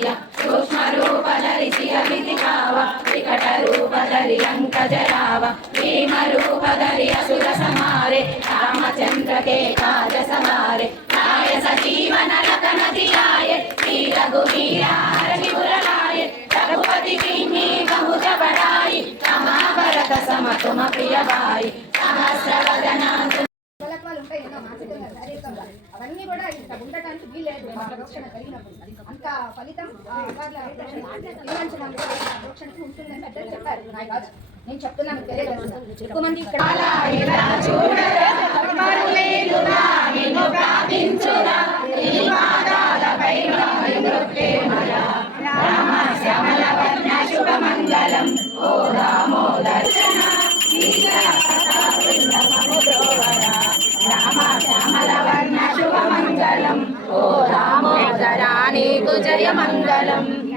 లీల సూక్ష్మ రూపధరి అవిధి కావ వికట రూపధరి లంక జరావ భీమ రూపధరి అసుర సమారే రామచంద్ర కే కాజ సమారే నాయ సజీవన రకనదియాయ శ్రీ రఘువీరార విపురలాయ రఘుపతి కిన్ని బహుజ అవన్నీ కూడా ఇంత ఉండటానికి వీలేదు కలిగినప్పుడు. అంత ఫలితం ఆ ఉంటుందని పెద్దలు చెప్పారు. నేను చెప్తున్నాను తెలియదు. ఎక్కువ మంది ఇక్కడ जय मङ्गलम्